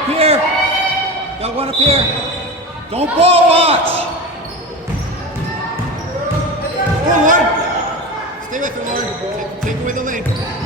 up here. Got one up here. Don't ball watch. Go, Lauren. Stay with her, Lauren. Take away the lane.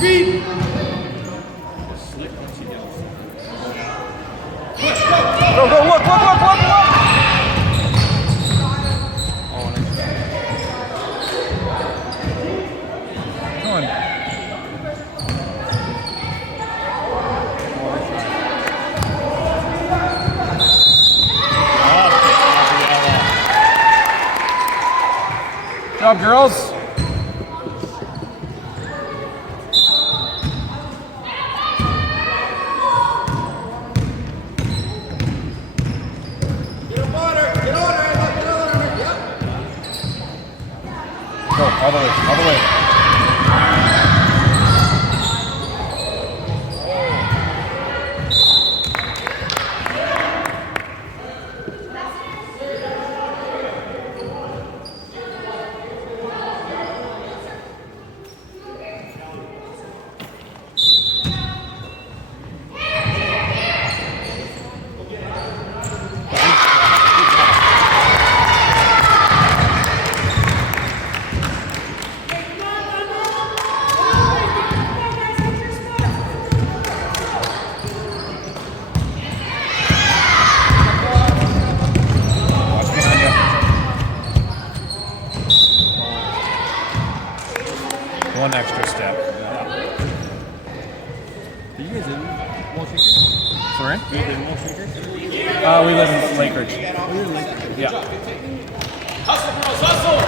Feet. Go, go, look. Oh, nice. Come on. Good job, girls. Go, all the way. Watch behind you. One extra step. Are you guys in Wall Shakers? Sorry? You guys in Wall Shakers? We live in Lakeridge. Oh, you're in Lakers. Yeah. Hustle, girls, hustle!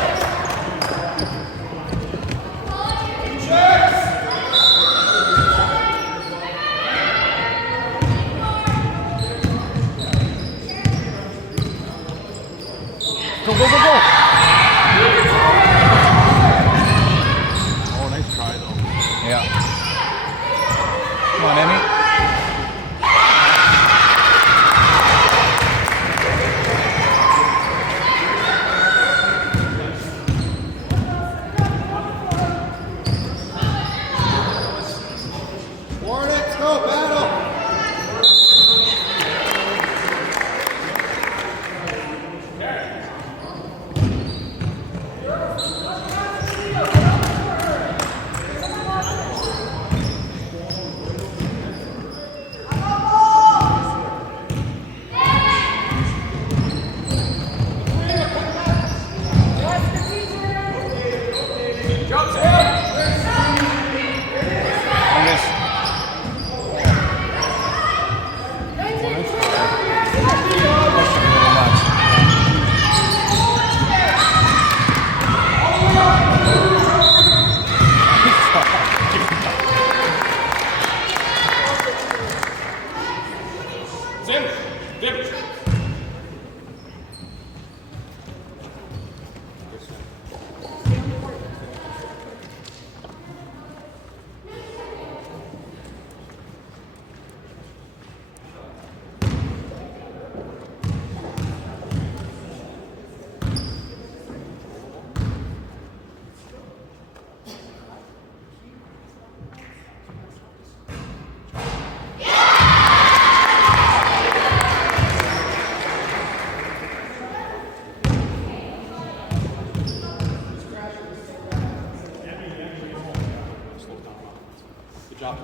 Go. Oh, nice try though. Yeah. Come on, Emmy. Hornets, go, battle. I guess. Sim, Sim. Good job.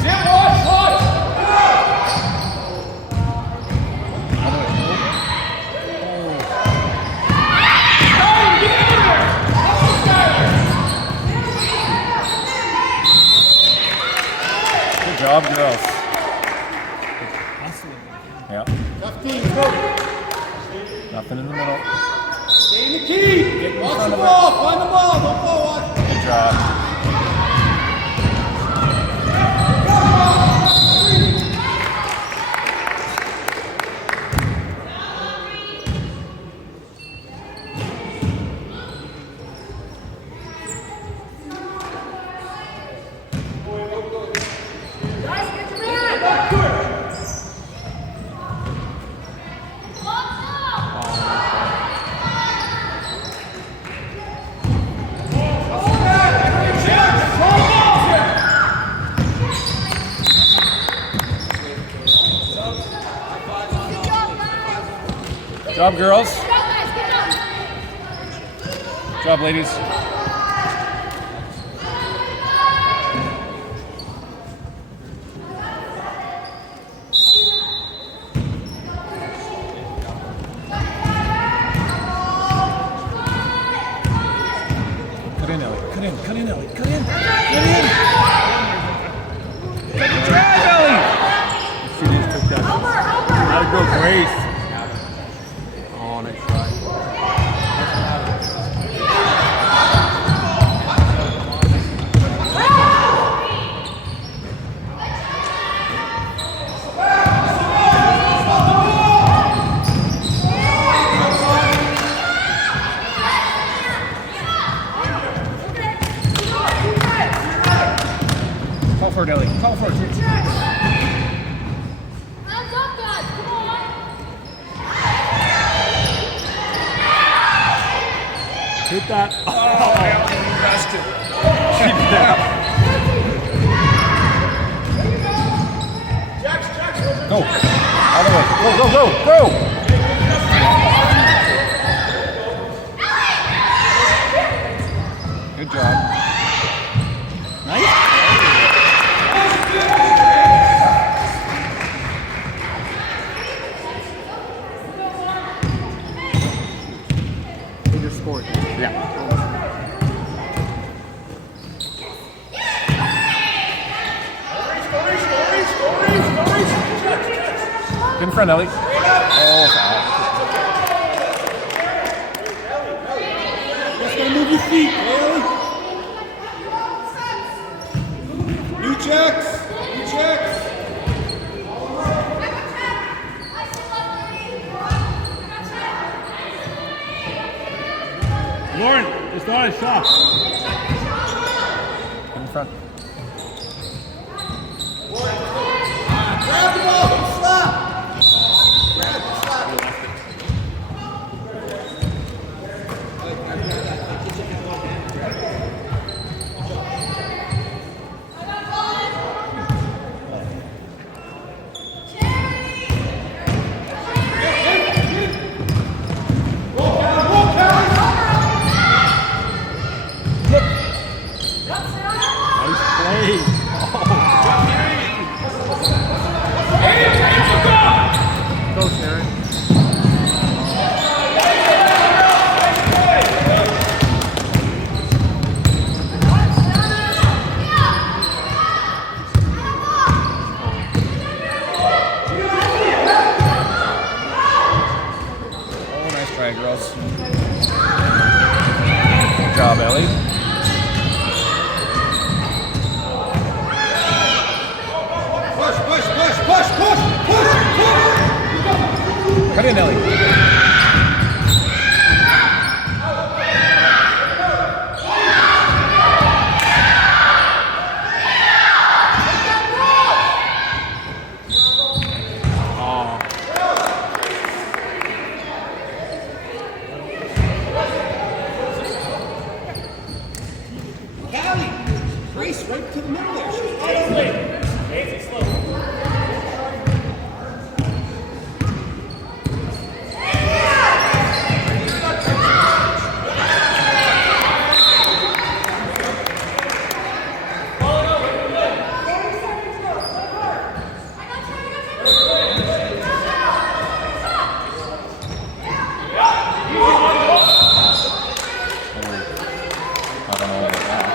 Sim, watch! Good job, girls. Yeah. Tough team, go. Nothing in the middle. Stay in the key. Watch the ball. Find the ball. Don't fall. Watch. Good job. Job, girls. Job, ladies. Cut in, Ellie. Cut in, cut in, Ellie. Cut in. Cut in. Take a drive, Ellie. She just took that. Gotta go, Grace. Oh, nice try. Call for it, Ellie. Call for it. Hands up, guys. Come on. Hit that. Oh, Ellie, you messed it. Go. All the way. Go, go, go, go. Good job. Nice. He just scored. Yeah. Get in front, Ellie. Oh, foul. Just gotta move your feet, Ellie. New checks. New checks. Lauren, it's not a shot. Get in front. Grab the ball. Don't slap. Nice play. Go, Sharon. Oh, nice try, girls. Good job, Ellie. Push, push, push, push, push, push, push. Cut in, Ellie. Callie, race right to the middle there. She's out of the way. I don't know about that.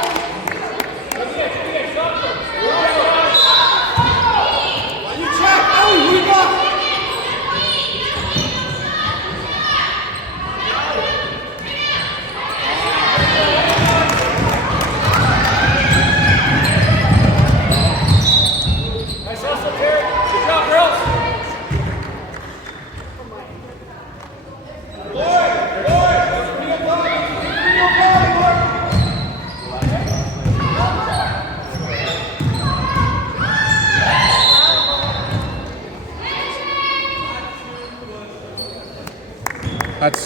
You check. Ellie, who you got? Nice hustle, Terry. Good job, girls. That's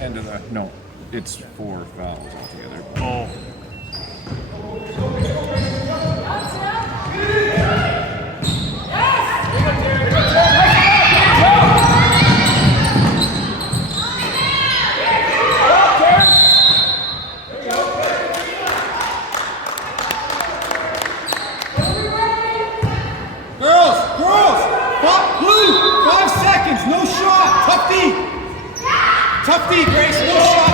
end of the no. It's 4 fouls altogether. Oh. Yes! Tough D. Tough D, Grace. No shot.